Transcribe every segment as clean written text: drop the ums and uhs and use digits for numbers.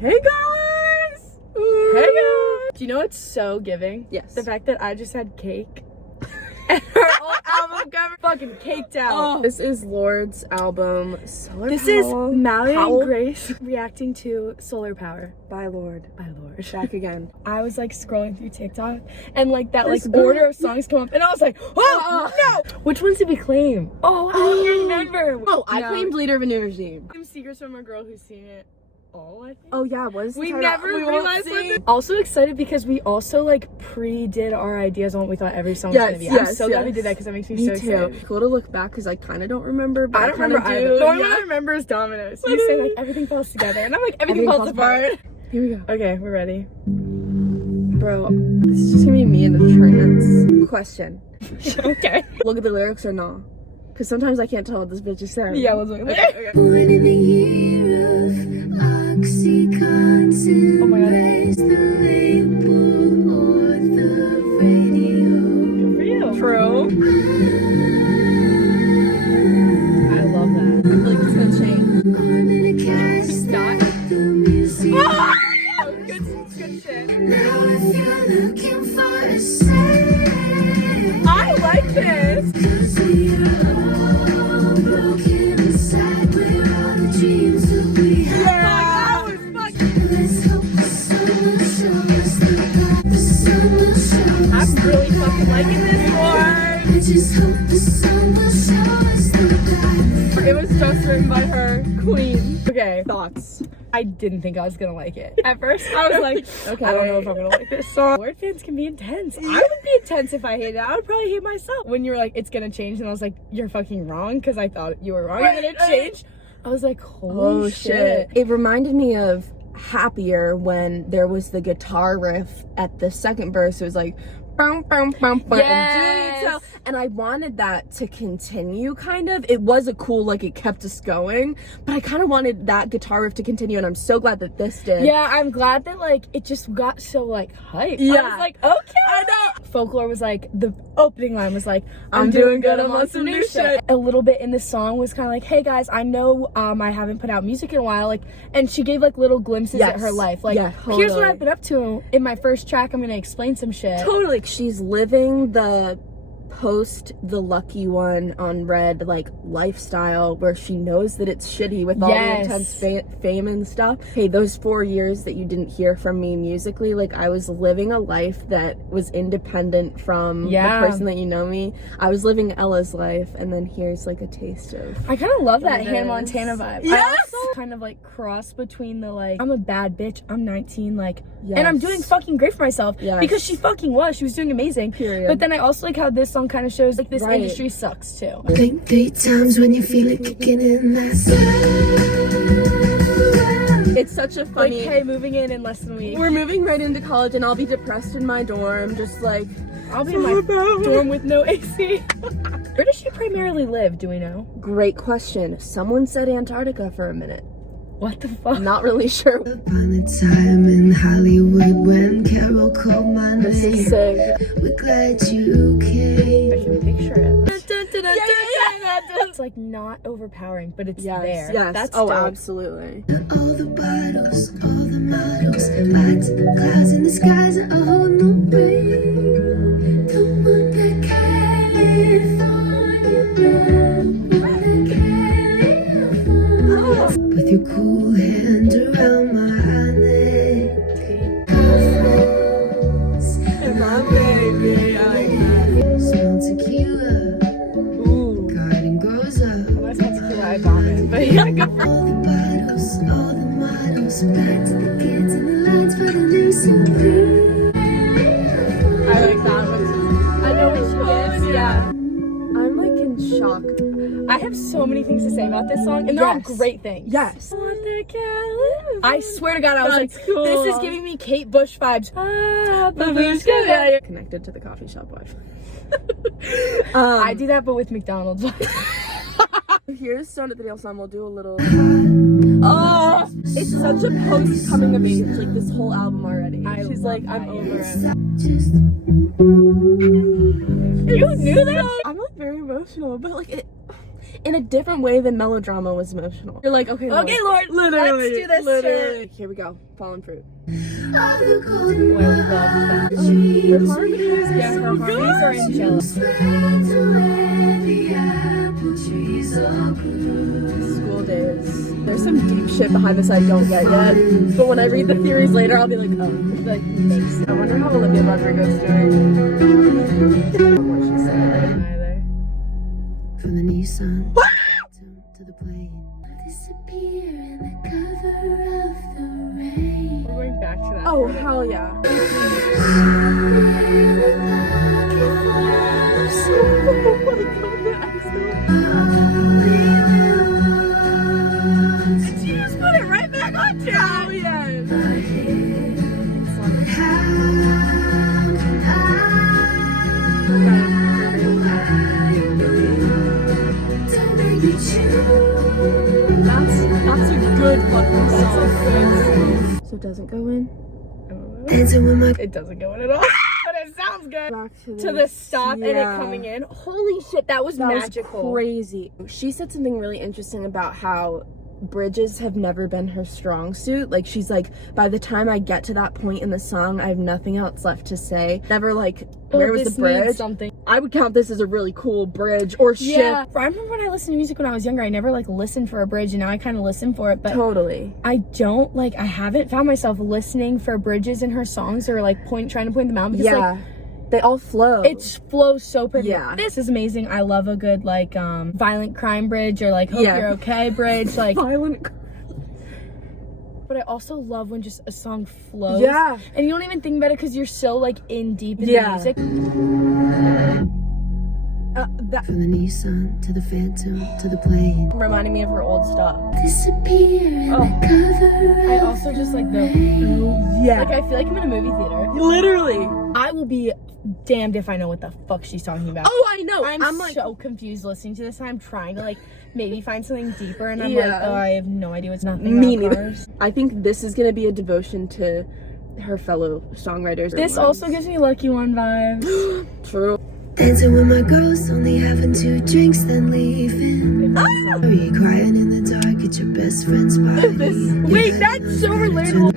Hey guys! Hey guys! Do you know what's so giving? Yes. The fact that I just had cake. And her old album cover fucking caked out. Oh. This is Lorde's album, Solar This Power. is Mallory Powell. and Grace reacting to Solar Power by Lorde. by Lorde. Back again. I was like scrolling through TikTok and like that This like girl- order of songs come up and I was like, oh no! Which ones did we claim? Oh, I don't remember. Oh, I No. claimed Leader of a New Regime. Some secrets from a girl who's seen it all, I think. Oh yeah, what is the We title? never We won't realized see. what the- Also excited because we also like pre-did our ideas on what we thought every song was Yes, gonna be. I'm yes, so glad we yes. did that because that makes me, Me so too. excited. Cool to look back because I kind of don't remember, but I don't kinda remember do. either. The only Yeah. one I remember is Dominoes. You say like everything falls together and I'm like everything falls apart. Here we go. Okay, we're ready. Bro, this is just gonna be me in a trance. Question. Okay. Look at the lyrics or no? Because sometimes I can't tell what this bitch is saying. Yeah, let's look. Okay. Born in the year of Oxycontin. Oh my God. Raise the label or the radio. Good for you. True. I love that. I feel like it's gonna change. I'm in a cast Stop. at the museum. Good shit. Now if you're looking for a sign, I like this. 'cause we are all broken inside. We're all the dreams that we have. Let's hope the sun will show us the path. The sun will show us I'm the really fucking liking this one. I just hope the sun will show us the path. It was just written by her, Queen. Okay, thoughts. I didn't think I was gonna like it. At first, I was like, Okay. I don't know if I'm gonna like this song. Lorde fans can be intense. I would be intense if I hated it. I would probably hate myself. When you were like, it's gonna change, and I was like, you're fucking wrong, because I thought you were wrong, and then it changed. I was like, holy shit. It reminded me of Happier when there was the guitar riff at the second verse. It was like boom, boom, boom, boom. Yes. And I wanted that to continue, kind of. It was a cool, like, it kept us going, but I kind of wanted that guitar riff to continue, and I'm so glad that this did. Yeah, I'm glad that like it just got so like hype. I Yeah. was like, okay. I know. Folklore was like, the opening line was like, I'm doing good, I'm on some new shit. A little bit in the song was kind of like, hey guys, I know I haven't put out music in a while, like, and she gave like little glimpses at Yes. her life. Like, Yeah, here's what totally. I've been up to in my first track. I'm gonna explain some shit. Totally. She's living the post the Lucky One on Red like lifestyle where she knows that it's shitty with all the intense fame and stuff. Hey, those 4 years that you didn't hear from me musically, like I was living a life that was independent from the person that you know me. I was living Ella's life, and then here's like a taste of I kind of love that It Hannah is. Montana vibe. Yes! I also kind of like cross between the like, I'm a bad bitch, I'm 19, like, Yes. and I'm doing fucking great for myself. Yes. Because she fucking was. She was doing amazing. Period. But then I also like how this song kind of shows like this Right. industry sucks too. Think 3 times when you feel it kicking in. That's It's such a Like, funny hey, moving in less than a week. we're moving right into college, and I'll be depressed in my dorm, just like I'll be in my dorm with no AC. Where does she primarily live? Do we know? great question. Someone said Antarctica for a minute. What the fuck? Not really sure. upon a time in Hollywood when Carol called my This is name. sick. We're glad you came. I can picture it. Yeah. It's like not overpowering, but it's Yes, there. yes. That's oh, dope. absolutely. All the bottles, all the models, lights, clouds in the skies, and oh no rain. Don't want that California love, California. With your cool hand around my neck. And my baby, I Smell tequila, ooh. garden grows up. When I smell tequila, I vomit. But yeah, good for All the bottles, all the models, back to the kids and the lights for the new symphony. I like that one too. I know what she is. Yeah. I'm like in shock. I have so many things to say about this song, and they're all Yes. great things. Yes. I swear to God, I was That's like, cool. this is giving me Kate Bush vibes. Ah, babushka. Yeah. Connected to the coffee shop wife. I do that, but with McDonald's. Here's Stone at the Nail Salon. We'll do a little. Oh, it's such a post coming of age. Like this whole album already. She's love like, I'm that. over it. Just You knew that? I'm like very emotional, but like it. in a different way than melodrama was emotional. You're like, okay, Okay, Lord, literally, let's do this literally. Here we go. Fallen Fruit. Oh, I love that. Her harmonies, yeah, her harmonies are angelic. School days. There's some deep shit behind this I don't get yet. But when I read the theories later, I'll be like, oh, like, makes sense. I wonder how Olivia Rodrigo's doing. What she said. Either. From the Nissan to the plane. Disappear in the cover of the rain. We're going back to that. Oh, hell yeah. She just put it right back on track. Hell yes. That's a good fucking song. So it doesn't go in? Dancing with my It doesn't go in at all, but it sounds good. Back To the stop and it coming in. Holy shit, that was magical. Was crazy. She said something really interesting about how bridges have never been her strong suit. Like, she's like, by the time I get to that point in the song, I have nothing else left to say. Never like, where was the bridge? Something. I would count this as a really cool bridge or shift. Yeah, I remember when I listened to music when I was younger, I never like listened for a bridge, and now I kind of listen for it, but Totally. I don't like, I haven't found myself listening for bridges in her songs or like trying to point them out because like they all flow. it flows so perfect. Yeah. This is amazing. I love a good like violent crime bridge or like hope you're okay bridge, like violent. but I also love when just a song flows. Yeah. And you don't even think about it because you're so like in deep in the music. From the Nissan to the Phantom to the plane. Reminding me of her old stuff. Disappear in the cover. I also just like the like I feel like I'm in a movie theater. Literally. I will be damned if I know what the fuck she's talking about. Oh, I know. I'm like so confused listening to this. I'm trying to like maybe find something deeper, and I'm Yeah. like, oh, I have no idea what's nothing. Me about neither. cars. I think this is gonna be a devotion to her fellow songwriters. This also gives me Lucky One vibes. True. Dancing with my girls, only having 2 drinks, then leaving. Are you crying in the dark at your best friend's party? Wait, that's so relatable.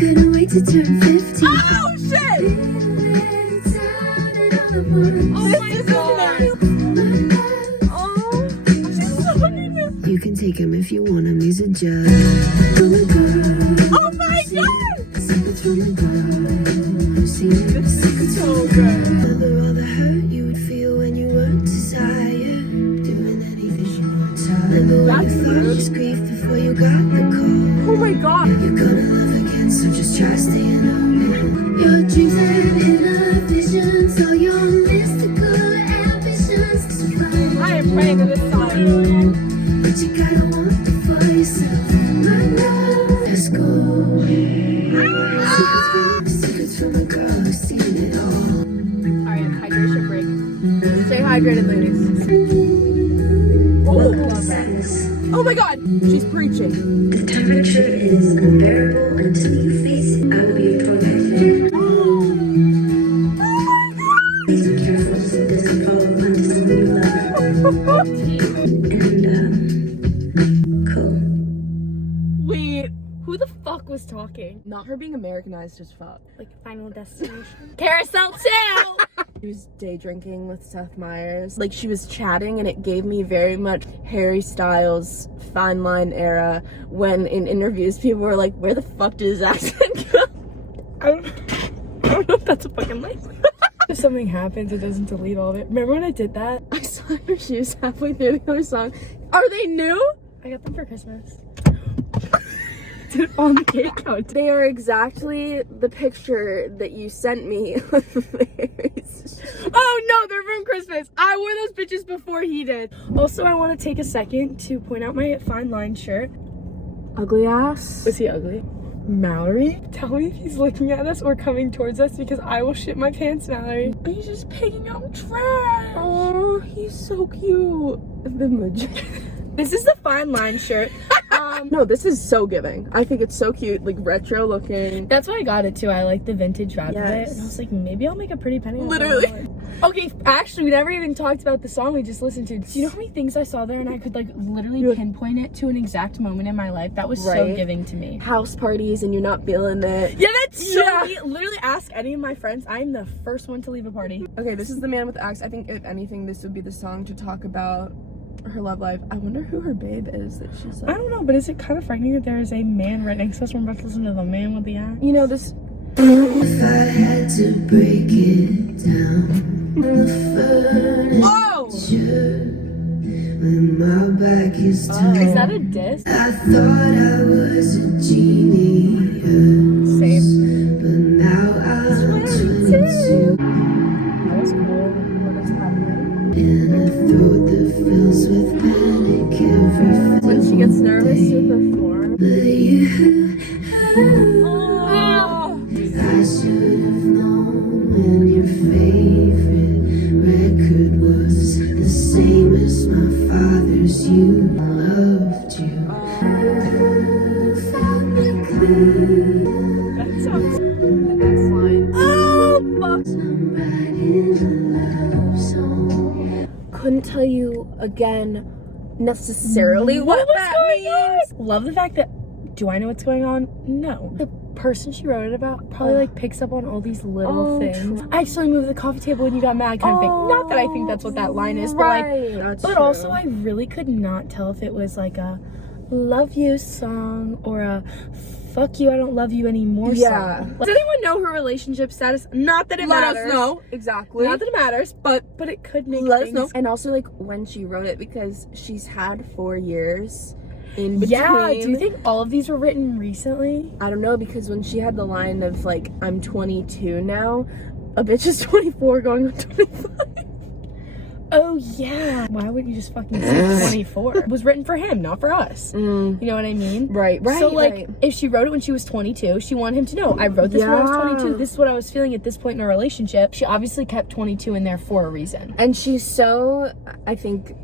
Couldn't wait to turn 15. Oh shit! Oh my god. You can take him if you want him, he's a judge. Oh my god! So good. Remember all the hurt you would feel when you were desired, doing anything. Remember when you thought it was grief before you got the call. Oh my god! You're gonna love again, so just try staying open. Your dreams and inner visions, all your mystical ambitions. I am praying to this song. But you gotta want it for yourself. Let's go. Secrets from a girl who's seen it all. Alright, hydration break. Stay hydrated, ladies. Love that. Oh my god! She's preaching. The temperature is unbearable until you face it. I will be your protection. Please be careful, so this can fall upon to some new love. And, cool. Wait, Who the fuck was talking? not her being Americanized as fuck. Like Final Destination. Carousel 2! She was day drinking with Seth Meyers. Like, she was chatting, and it gave me very much Harry Styles Fine Line era, when in interviews people were like, where the fuck did his accent go? I don't know if that's a fucking language. If something happens, it doesn't delete all of it. Remember when I did that? I saw her shoes halfway through the other song. Are they new? I got them for Christmas. Did it fall on the cake count? They are exactly the picture that you sent me of Harry's. Oh no, they're from Christmas. I wore those bitches before he did. Also, I want to take a second to point out my Fine Line shirt. Ugly ass. Was he ugly? Mallory? Tell me if he's looking at us or coming towards us, because I will shit my pants, Mallory. He's just picking up trash. Oh, he's so cute. The Muj. This is the Fine Line shirt. No, this is so giving. I think it's so cute, like retro looking. That's why I got it too. I like the vintage vibe of it. Yes. And I was like, maybe I'll make a pretty penny. Literally. Okay, actually, we never even talked about the song we just listened to. Do you know how many things I saw there and I could like literally pinpoint it to an exact moment in my life? That was so giving to me. House parties and you're not feeling it. Yeah, that's so me. Literally ask any of my friends. I'm the first one to leave a party. Okay, this is The Man with the Axe. I think if anything, this would be the song to talk about her love life. I wonder who her babe is that she's like. I don't know, but is it kind of frightening that there is a man right next to us? We're about to listen to The Man with the Axe. You know this. If I had to break it down, the furniture, when my back is turned. Is that a diss? I thought I was a genius. Same. But now I'm 22. That was cool. What is happening? And I throat that fills with panic every When she gets nervous to perform. But you, I should have known when your favorite record was the same as my father's. You loved you. Found me clean. That sounds. The next line. Oh, fuck. I'm writing a love song. Couldn't tell you again necessarily what was that going means. on? Love the fact that. Do I know what's going on? No. The person she wrote it about probably like picks up on all these little things. I accidentally moved the coffee table when you got mad kind of thing. Not that I think that's what that line is, but like, but also I really could not tell if it was like a love you song or a fuck you, I don't love you anymore song. Does anyone know her relationship status? Not that it matters. Let us know. Exactly. Not that it matters, but it could make Let things. us know. And also like when she wrote it, because she's had 4 years in between. Yeah, do you think all of these were written recently? I don't know, because when she had the line of like, I'm 22 now, a bitch is 24 going on 25. Oh yeah. Why would you just fucking say 24? It was written for him, not for us. You know what I mean? Right. So like, if she wrote it when she was 22, she wanted him to know, I wrote this when I was 22. This is what I was feeling at this point in our relationship. She obviously kept 22 in there for a reason. And she's so, I think,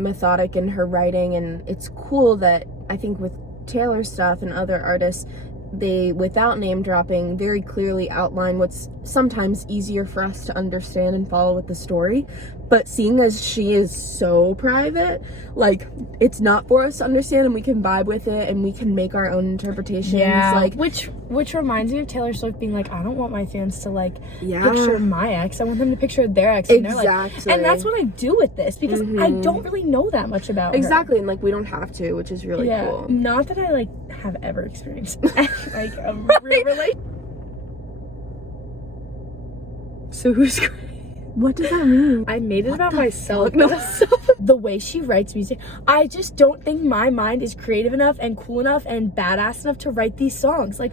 methodic in her writing, and it's cool that I think with Taylor stuff and other artists, they, without name dropping, very clearly outline what's sometimes easier for us to understand and follow with the story. But seeing as she is so private, like, it's not for us to understand, and we can vibe with it and we can make our own interpretations. Like, which reminds me of Taylor Swift being like, I don't want my fans to like picture my ex. I want them to picture their ex. And exactly. They're like, and that's what I do with this, because I don't really know that much about her. And like, we don't have to, which is really cool. Not that I like have ever experienced like a real relationship. So who's great? What does that mean? I made it about myself. No. The way she writes music, I just don't think my mind is creative enough and cool enough and badass enough to write these songs. Like,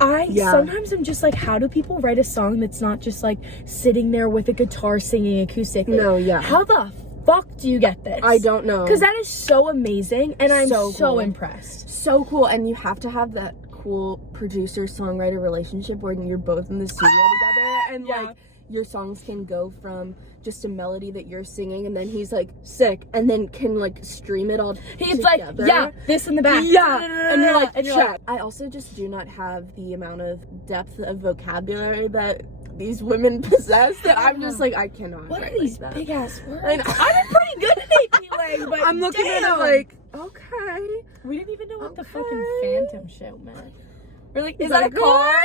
sometimes I'm just like, how do people write a song that's not just like sitting there with a guitar singing acoustic? No, yeah. How the fuck do you get this? I don't know. Because that is so amazing, and I'm so cool. impressed. So cool, and you have to have that cool producer-songwriter relationship where you're both in the studio together, and like, your songs can go from just a melody that you're singing, and then he's like sick, and then can like stream it all He's together. like, this in the back. And you're like, and you're check. I also just do not have the amount of depth of vocabulary that these women possess, that I'm just like, I cannot. What are these big ass words? I'm pretty good at AP but I'm looking at it like, okay. We didn't even know what the fucking Phantom show meant. We're like, is that a car?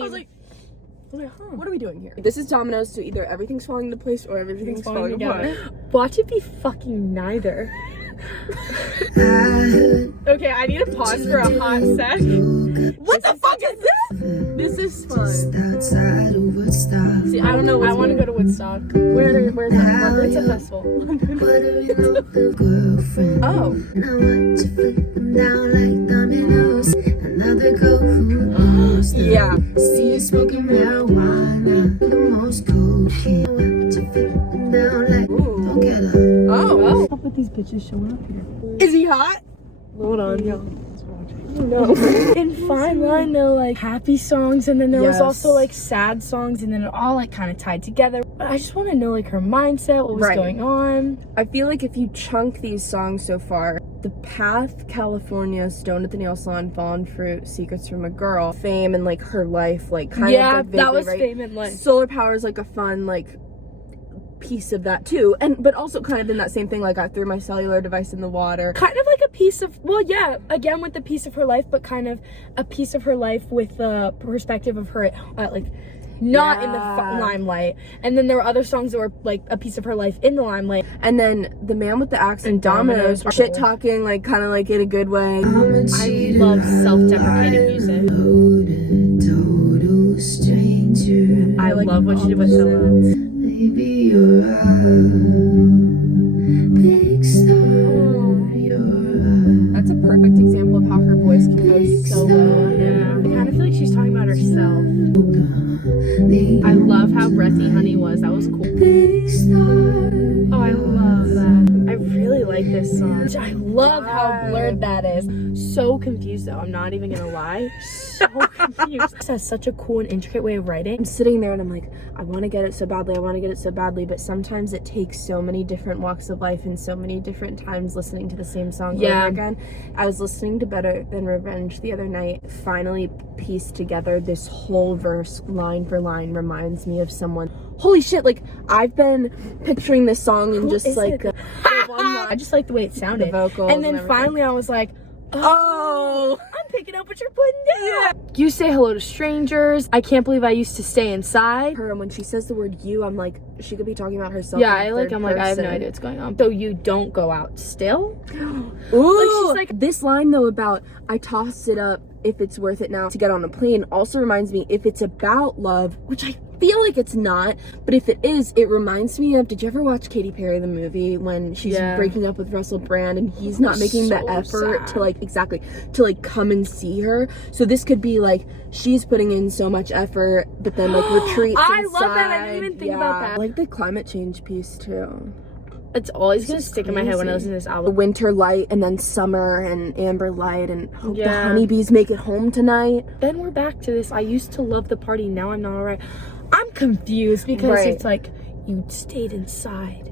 I was like, huh. What are we doing here? This is dominoes, so either everything's falling into place or everything's falling apart. Watch it be fucking neither. Okay, I need to pause for a hot sec. What the fuck is this? This is fun. Outside of Woodstock. See, I don't know. I want to go to Woodstock. Where's that? London? It's a festival. Girlfriend. Oh. And I want to flip them down like dominoes. Another girl who almost Yeah. see you smoking marijuana. The most cocaine. I want to flip them down like don't get up. Oh. What's up with these bitches showing up here? Is he hot? Hold on. No. In Fine Line, there were like happy songs, and then there was also like sad songs, and then it all like kind of tied together. But I just want to know like her mindset, what was going on. I feel like if you chunk these songs so far, The Path, California, Stoned at the Nail Salon, Fallen Fruit, Secrets from a Girl, Fame, and like her life, like kind of like vaguely, that was Fame and Life. Solar Power is like a fun like piece of that too, but also kind of in that same thing, like I threw my cellular device in the water, kind of like a piece of, well, yeah, again with the piece of her life, but kind of a piece of her life with the perspective of her like not in the limelight. And then there were other songs that were like a piece of her life in the limelight. And then The Man with the Axe and Dominoes, shit talking, like kind of like in a good way. I love self-deprecating music. Total stranger. I love what she did with solo. Maybe you're a big star. That's a perfect example of how her voice can go so low. Yeah. I kind of feel like she's talking about herself. I love how breathy Honey was. That was cool. Oh, I love that. I really like this song. I love how blurred that is. So confused though. I'm not even gonna lie. So confused. This has such a cool and intricate way of writing. I'm sitting there and I'm like, I want to get it so badly. I want to get it so badly. But sometimes it takes so many different walks of life and so many different times listening to the same song over again. I was listening to Better Than Revenge the other night. Finally pieced together this whole verse line for line reminds me of someone. Holy shit, like I've been picturing this song and just like the one line. I just like the way it sounded. The vocals and then finally I was like, oh, I'm picking up what you're putting down. You say hello to strangers. I can't believe I used to stay inside. Her, and when she says the word you, I'm like, she could be talking about herself. Yeah, I'm like, I have no idea what's going on. So you don't go out still? Ooh. Like she's like, this line though about I tossed it up if it's worth it now to get on a plane also reminds me, if it's about love, which I feel like it's not, but if it is, it reminds me of, did you ever watch Katy Perry the movie when she's breaking up with Russell Brand and he's not making the effort to like to like come and see her? So this could be like she's putting in so much effort but then like retreats I inside. love that. I didn't even think about that. I like the climate change piece too. It's always gonna stick in my head when I listen to this album. The winter light and then summer and amber light and hope the honeybees make it home tonight. Then we're back to this. I used to love the party, now I'm not alright. I'm confused because it's like you stayed inside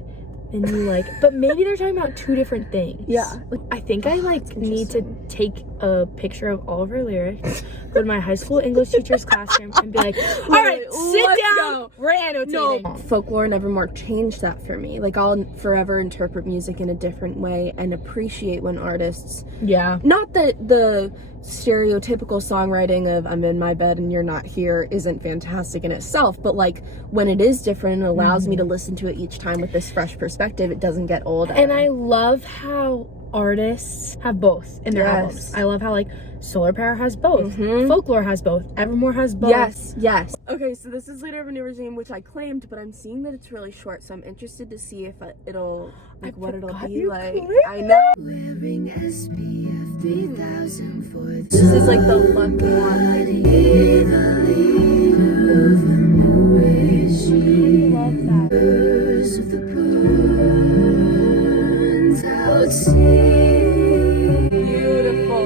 and you like, but maybe they're talking about two different things. Yeah. I think I like need to take a picture of all of her lyrics, go to my high school English teacher's classroom and be like, all right, sit down, we're annotating. No, Folklore and Evermore changed that for me. Like I'll forever interpret music in a different way and appreciate when artists, not that the stereotypical songwriting of I'm in my bed and you're not here isn't fantastic in itself, but like when it is different, it allows me to listen to it each time with this fresh perspective. It doesn't get old. And I love how artists have both in their albums. I love how like Solar Power has both, Folklore has both, Evermore has both. Yes. Okay, so this is Leader of a New Regime, which I claimed, but I'm seeing that it's really short, so I'm interested to see if it'll like what it'll be like. I know. Wearing SPF 3000 for This is like the lucky one. I love that. Birds of the burns out sea. Beautiful.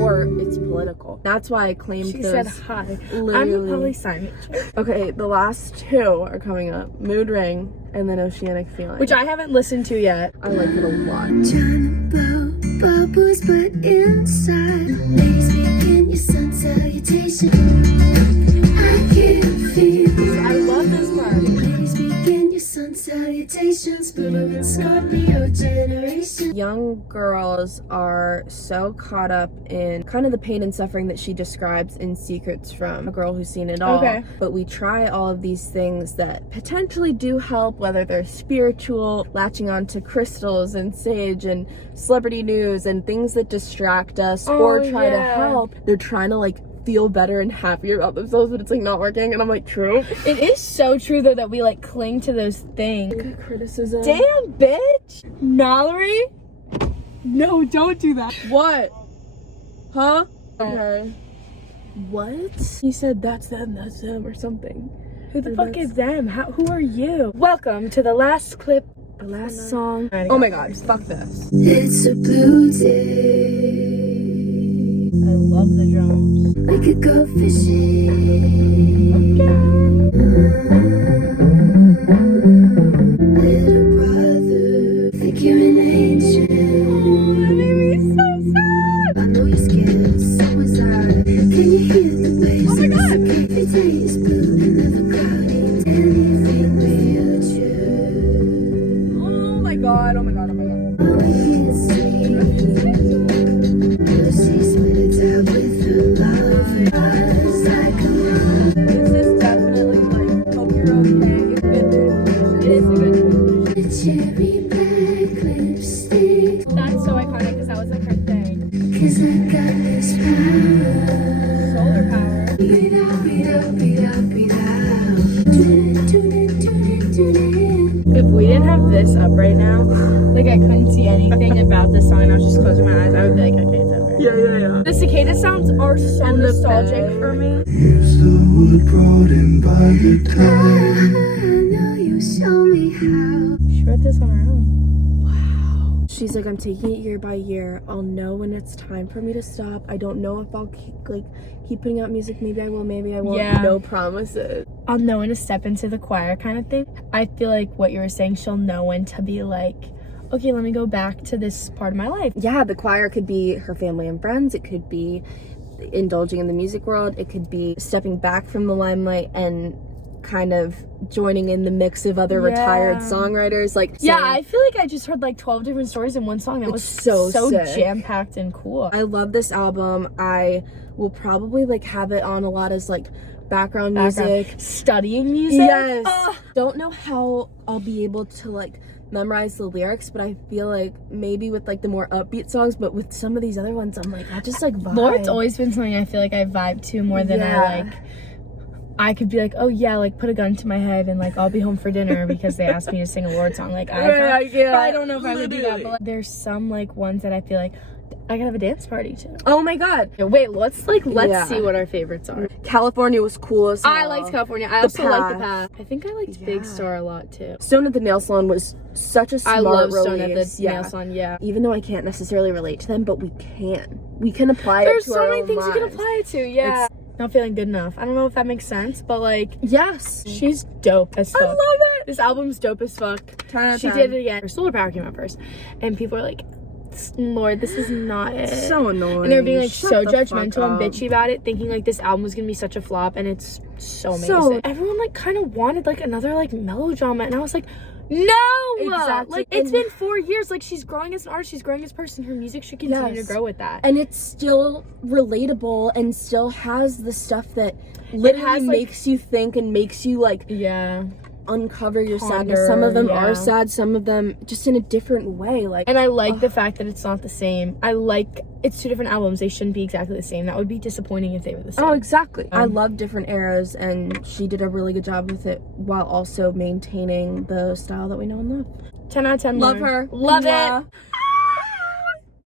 Or it's political. That's why I claimed She those. said hi. Literally. I'm a poli-sci major. Okay, the last two are coming up. Mood Ring and then Oceanic Feeling. Which I haven't listened to yet. I like it a lot. Trying to blow bubbles, but inside, ladies begin your sun salutation. I can feel. I love this part. Ladies begin your sun salutations. Blue and Scorpio generation. Young girls are so caught up in kind of the pain and suffering that she describes in Secrets from a Girl Who's Seen It All. Okay. But we try all of these things that potentially do help, whether they're spiritual, latching on to crystals and sage and celebrity news and things that distract us or try to help. They're trying to like feel better and happier about themselves, but it's like not working. And I'm like, true. It is so true though that we like cling to those things. Criticism. Damn, bitch! Mallory? No, don't do that. What? Huh? Okay. What? He said that's them or something. Who the fuck is them? Who are you? Welcome to the last clip. The last song. Oh my god, fuck this. It's a blue day. I love the drums. We could go fishing. Little brother, think you're an angel. That made me so sad. I know you're scared, so was I. Can you hear the waves? Oh my god. Every day is blue, another cloudy day. 'cause I got this power. Solar power. Beat out, beat out, beat out, beat out. Tune it. If we didn't have this up right now, like I couldn't see anything about this song and I was just closing my eyes, I would be like, okay, it's over. Yeah. The cicada sounds are so And the nostalgic bed. for me. Here's the wood brought in by the tide. I know you show me how. She wrote this on her own. She's like, I'm taking it year by year. I'll know when it's time for me to stop. I don't know if I'll keep putting out music. Maybe I will, maybe I won't. Yeah. No promises. I'll know when to step into the choir kind of thing. I feel like what you were saying, she'll know when to be like, okay, let me go back to this part of my life. Yeah, the choir could be her family and friends. It could be indulging in the music world. It could be stepping back from the limelight and kind of joining in the mix of other retired songwriters. Like, Yeah, saying, I feel like I just heard like 12 different stories in one song. That was so sick. jam-packed and cool. I love this album. I will probably like have it on a lot as like background music. Studying music? Yes. Ugh. Don't know how I'll be able to like memorize the lyrics, but I feel like maybe with like the more upbeat songs, but with some of these other ones, I'm like, I just like vibe. Lorde's always been something I feel like I vibe to more than I like. I could be like, oh yeah, like put a gun to my head and like I'll be home for dinner because they asked me to sing a Lorde song. Like I don't know if I would do that, but like, there's some like ones that I feel like I could have a dance party to. Oh my god. Wait, let's see what our favorites are. California was cool as hell. I liked California. I also liked The Path. I think I liked Big Star a lot too. Stone at the Nail Salon was such a smart I love release. Stone at the Nail Salon, yeah. Even though I can't necessarily relate to them, but we can apply There's it to so our many own things you can lives. apply it to, yeah. Not feeling good enough. I don't know if that makes sense, but like, Yes. she's dope as fuck. I love it. This album's dope as fuck. 10 out of She 10. did it again. Her Solar Power came out first, and people are like, Lorde, this is not it. So annoying. And they were being like Shut so the judgmental fuck and up. bitchy about it, thinking like this album was gonna be such a flop, and it's so amazing. So- everyone like kind of wanted like another like melodrama, and I was like, no, Exactly. like it's And- been 4 years. Like she's growing as an artist, she's growing as a person. Her music should continue to grow with that. And it's still relatable and still has the stuff that literally has, like- makes you think and makes you like Yeah. uncover your Ponder, sadness. Some of them yeah. are sad, some of them just in a different way. Like, And I like the fact that it's not the same. I like it's two different albums. They shouldn't be exactly the same. That would be disappointing if they were the same. oh, exactly. I love different eras, and she did a really good job with it while also maintaining the style that we know and love. 10 out of 10. Love Lauren. her. Love Mwah. it.